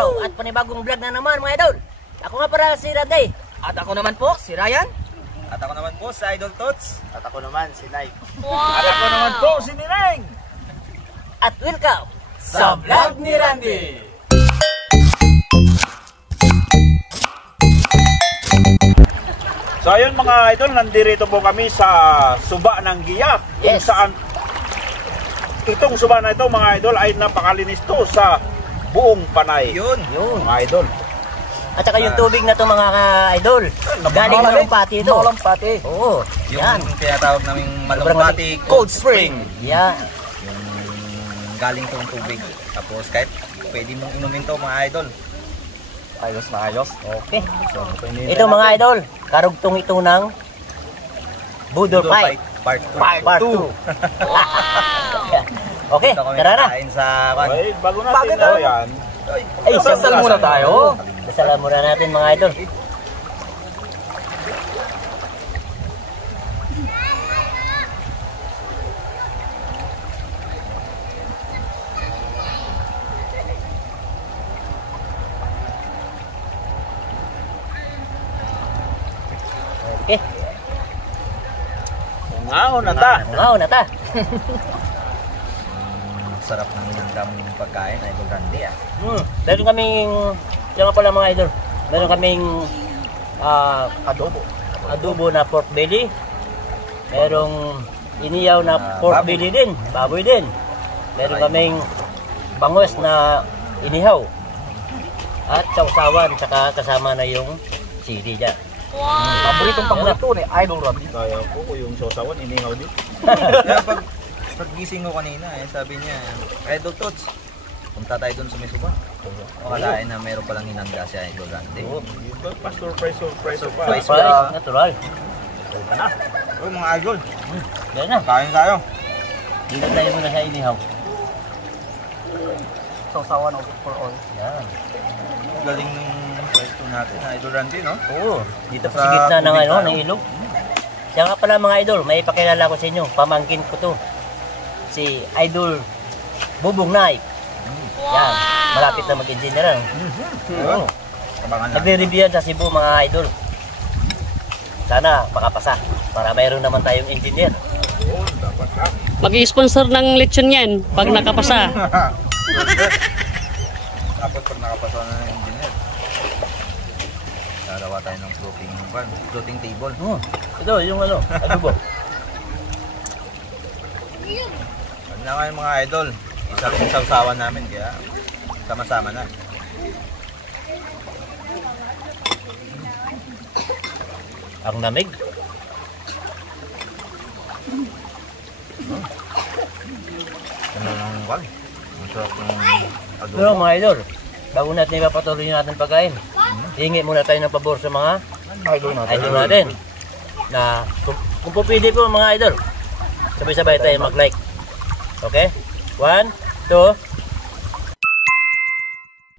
araw at panibagong vlog na naman mga idol. Ako nga para si Randy. At ako naman po, si Ryan. At ako naman po si Idol Tots. At ako naman, si Nike. At ako naman po si Nineng. At welcome Sa vlog ni Randy. So ayun mga idol, nandito po kami sa Suba ng Giya. Kung Yes. saan itong suba na ito mga idol ay napakalinis to sa buong Panay. Yun. Mga idol. At saka yung tubig na to mga idol. Galing Malumpati ito. Malumpati. Oo. Yan. Yung tinatawag naming Malumpati Cold Spring. Yan. Yung galing tong tubig. Tapos kahit pwede mong inumin to mga idol. Ayos na ayos. Okay. Ito mga idol, karugtong ito ng Budol Fight Part 2. Part 2. Okay, tara na. Kain sa Okay, bago natin na yan. Ay, Dasal muna tayo. Dasalan muna natin mga idol. Okay. Ngaon na ta. Wow, nata. sarap ng inandam pagkain, Idol Randy ah. Meron kaming, yan pala mga idol, meron kaming adobo na pork belly. Merong iniyaw na pork baboy. belly din, baboy din. Meron kaming bangos na inihaw. At sausawan, tsaka kasama na yung chili dyan. Paboritong pangluto ni Idol Randy. Kaya po yung sosawan, inihaw din. Kaya paggising ko kanina, sabi niya, Idol Tots, punta tayo dun sa may suba. Akalain na meron palang hinanda si Idol Randy. Pa-surprise pa. Surprise. Surprise, natural. Ito na. Uy mga idol, Yan na, kain tayo. dito tayo muna sa inihaw. Sausawan for all. Yan. Galing ng pwesto natin, Idol Randy, no? Oo, dito Sa sa gitna ng, tubig tayo. ng ilog. Siya nga pala mga idol, may ipakilala ko sa inyo, pamangkin ko to. Si Idol Bubong Knife. Yan, malapit na mag-engineer. Oo. Abangan na. Nagre-review yan sa Cebu mga idol. Sana makapasa para mayroon naman tayong engineer. Mag-i-sponsor ng lechon yan pag nakapasa. Tapos pag nakapasa na ng engineer, lalawa tayo ng floating table. Ito, yung adobo. Ano na ngayon mga idol, isa rin yung sausawan namin, kaya sama-sama na. Ang lamig. Ano ng kwan? Ang sarap ng adobo. Pero mga idol, bago natin ipapatuloy natin pagkain, hingi muna tayo ng pabor sa mga idol natin. Na kung po pwede po mga idol, sabay-sabay tayo mag-like. Okay? 1, 2.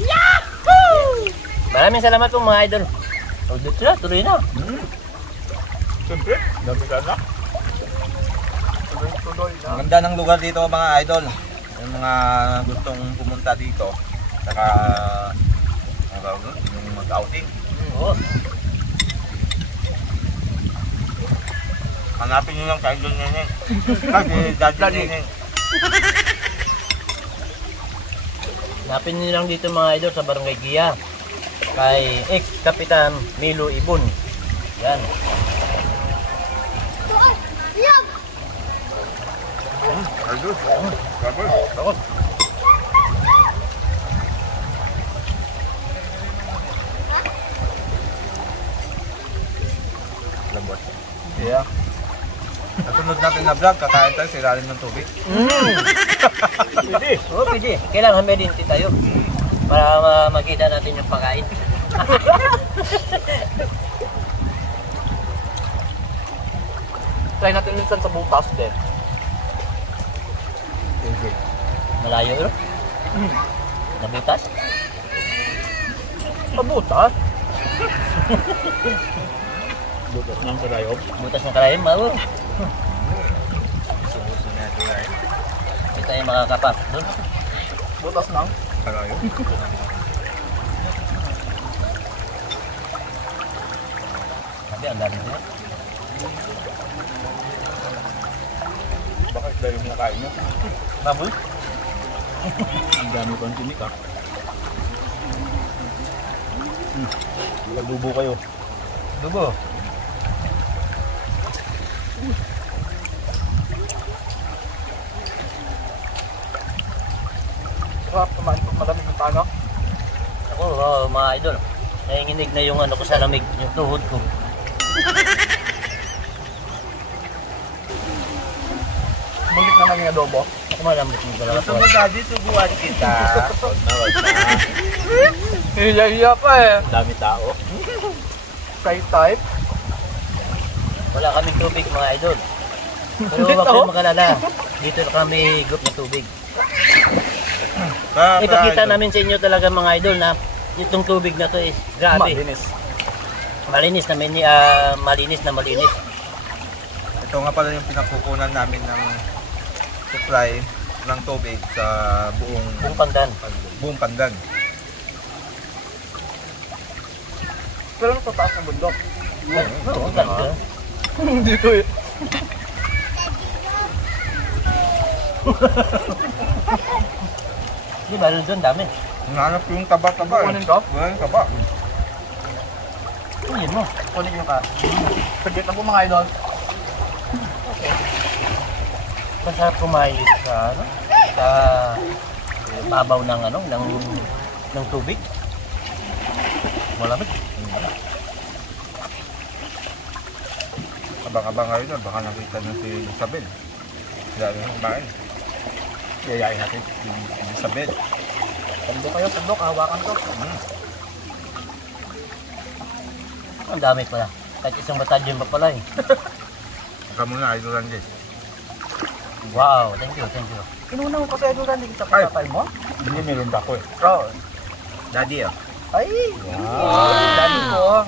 Yahoo! Maraming salamat po mga idol. Tuloy na. Siyempre, dami ka na. Ang ganda ng lugar dito mga idol. Yung mga gustong pumunta dito, saka yung mag-outing. Oo. Hanapin nyo lang sa Idol Neneng. Kasi Daddy Neneng. Hanapin niyo lang dito mga idol sa Barangay Giya. Kay ex-kapitan Milo Ibon. Yan. Idol. Kapal. Takot. Lambot. Yeah. Nasunod natin na vlog, kakain tayo sa ilalim ng tubig. Hindi. Oo, pwede. Kailangan may dinti tayo. Para makita natin yung pagkain. Try natin minsan sa butas din. Malayo yun. Nabutas. Sa butas? Butas ng karayom. Butas ng kalahin, mawo. Suso natin tayo. Hindi tayo makakapak doon. Butas ng? Karayo. Grabe, ang dami nila. Bakit dahil yung nakain nyo? Baboy? Ang dami pang tinik ah. Nagadubo kayo. Dugo. Sarap kumain pag malamig yung tano. Ako, mga idol. Nanginginig na yung ano ko sa lamig, yung tuhod ko. Bulik naman yung adobo. Ako malambot yung dalawa. Gusto mo daddy, subuhan kita. Hiya-hiya pa eh. Ang dami tao. Fry type. Wala kaming tubig mga idol. Pero huwag kayong magalala. Dito kami group ng tubig. Ipakita namin sa inyo talaga mga idol na itong tubig na to is grabe. Malinis. Malinis na malinis na malinis. Ito nga pala yung pinagkukunan namin ng supply ng tubig sa Buong Pandan. buong Pandan. Pero sa taas ng bundok. Oo, ganda. Dito eh. Di ba doon dami? Hinahanap ko yung taba-taba eh. Kunin ko? Wala yung taba. Kunin mo. Kunin yung ka. Saglit na po mga idol. Masarap kumain sa ano? Sa babaw ng ano, ng tubig. Malamig. Abang-abang ngayon na, baka nakita nyo si Isabel. Dahil yung kumain. Yayain natin si Isabel. Sandok kayo, sandok. Hawakan ko. Ang dami pala. Kahit isang batalyon pa pala eh. Saka muna, Idol Randy. Wow, thank you, thank you. Inuna mo pa sa idol hindi kita patapay mo? Hindi meron pa ako eh. Oo. Daddy oh. Ay! Wow. Dami ko.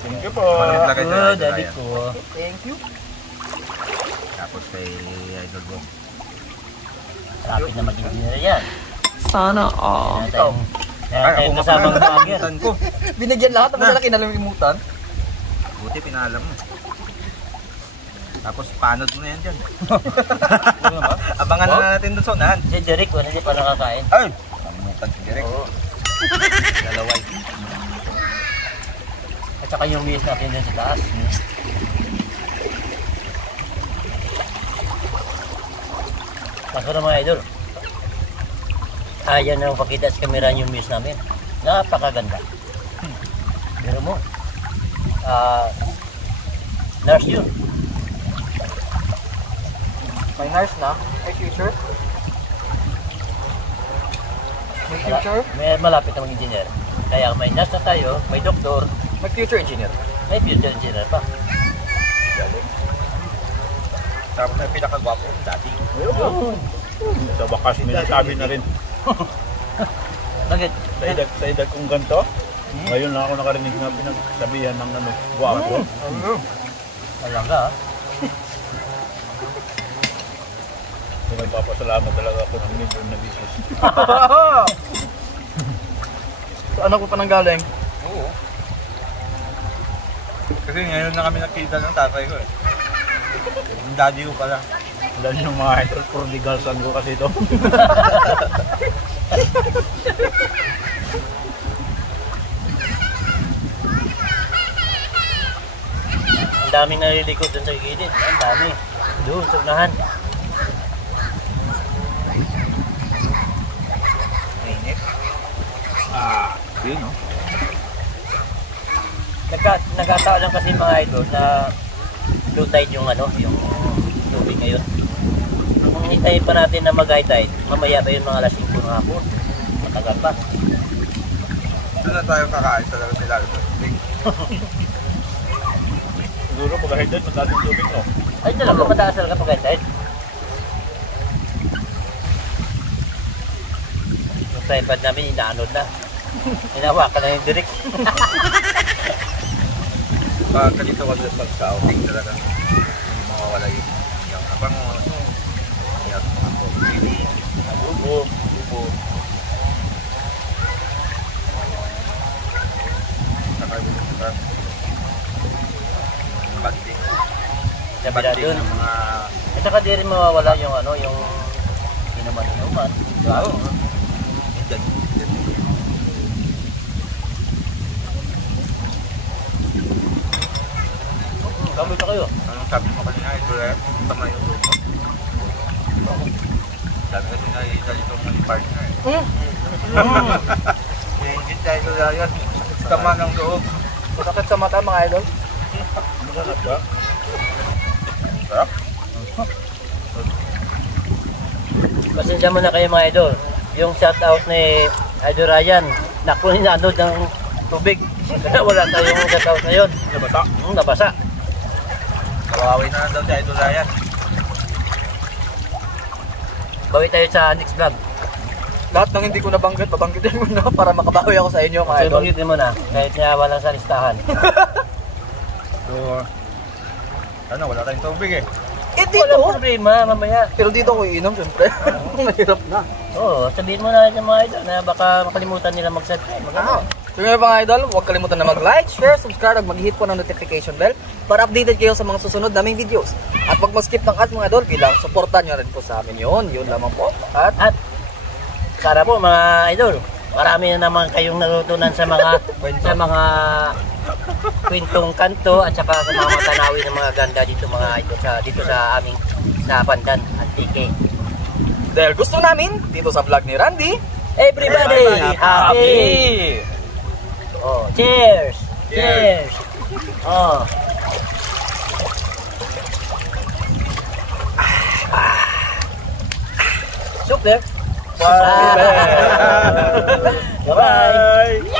Thank you po. Malit lagay sa Oh, Idol daddy Ryan. ko. Thank you. Tapos kay Idol Bob. Rapid na maging dinner yan. Sana all. Meron tayong nga kasamang pala, vlogger. nakalimutan ko. Binigyan lahat ng malaki na limutan. Buti pinalam mo. Tapos panod mo na yan dyan. Abangan na natin doon sa unahan. Si Derek, wala hindi pa nakakain. Ay! Nakalimutan si Derek. Dalaway. At saka yung miss natin din sa taas. Ako na mga idol. Ayan na pakita sa camera yung miss namin. Napakaganda. Pero mo. Nurse yun. May nurse na. May future. May future. May malapit na mag-engineer. Kaya may nurse na tayo, may doktor, May future engineer. may future engineer pa. Tapos na yung pinakagwapo, Daddy. Yun. Sa wakas may nasabi na rin. Bakit? Sa edad kong ganito, ngayon lang ako nakarinig na pinagsabihan ng ano, guwapo. Talaga ah. So, nagpapasalamat talaga ako ng milyon na bisis. Saan ako pa nang galing? Oo. Kasi ngayon na kami nakita ng tatay ko eh. Yung daddy ko pala. Dahil yung mga idol, prodigalsan ko kasi ito. Ang daming nalilikod dun sa gilid. Ang dami. Doon, sa unahan. Mainit. Yun, no? Nagkataon lang kasi mga idol na low tide yung ano, yung tubig ngayon. Kung hintayin pa natin na mag-high tide, mamaya pa yun mga alas 5 ng hapon. Matagal pa. Doon na tayo kakain talaga sila. Siguro pag high tide, mataas yung tubig, no? Ay talaga, mataas talaga pag high tide. Yung tripod namin, inaanod na. Hinawakan na yung direct. Ganito kasi pag sa outing talaga. Hindi mawawala yung abangon. Yung mga pili. Adobo. Saka yung kabila banding dun. ng mga... At saka di rin mawawala yung ano, yung inuman-inuman. Oo. Enjoy. Kami pa kayo. Anong sabi mo kanina, ito eh, tama yung grupo. Sabi kasi nakikita itong mga partner eh. Iingit tayo sa yan. Tama ng loob. Masakit sa mata mga idol. Masarap ba? Sarap? Pasensya mo na kayo mga idol. Yung shoutout ni Idol Ryan, nakunin na ano ng tubig. Kaya wala tayong shoutout na yun. Nabata? Nabasa. Kawawi na lang daw si Idol Ryan. Bawi tayo sa next vlog. Lahat ng hindi ko nabanggit, babanggitin mo na para makabawi ako sa inyo mga So, idol. banggitin mo na. Kahit nga wala sa listahan. So, ano, wala tayong tubig eh. Eh Wala dito! problema, mamaya. Pero dito ako iinom syempre. Mahirap na. Oo, sabihin mo na sa mga idol na baka makalimutan nila mag-subscribe. Ah. So ngayon mga idol, huwag kalimutan na mag-like, share, subscribe at mag-hit po ng notification bell para updated kayo sa mga susunod naming videos. At huwag mag-skip ng ads mga idol bilang supportan nyo rin po sa amin yun. Yun lamang po. At Sana po mga idol, marami na naman kayong natutunan sa mga kwentong kanto at saka sa mga matanawi ng mga ganda dito mga idol dito sa aming sa Pandan Antique. dahil gusto namin dito sa vlog ni Randy, Everybody happy. Oh, cheers. Cheers. Oh. Super. Bye! Bye. Bye!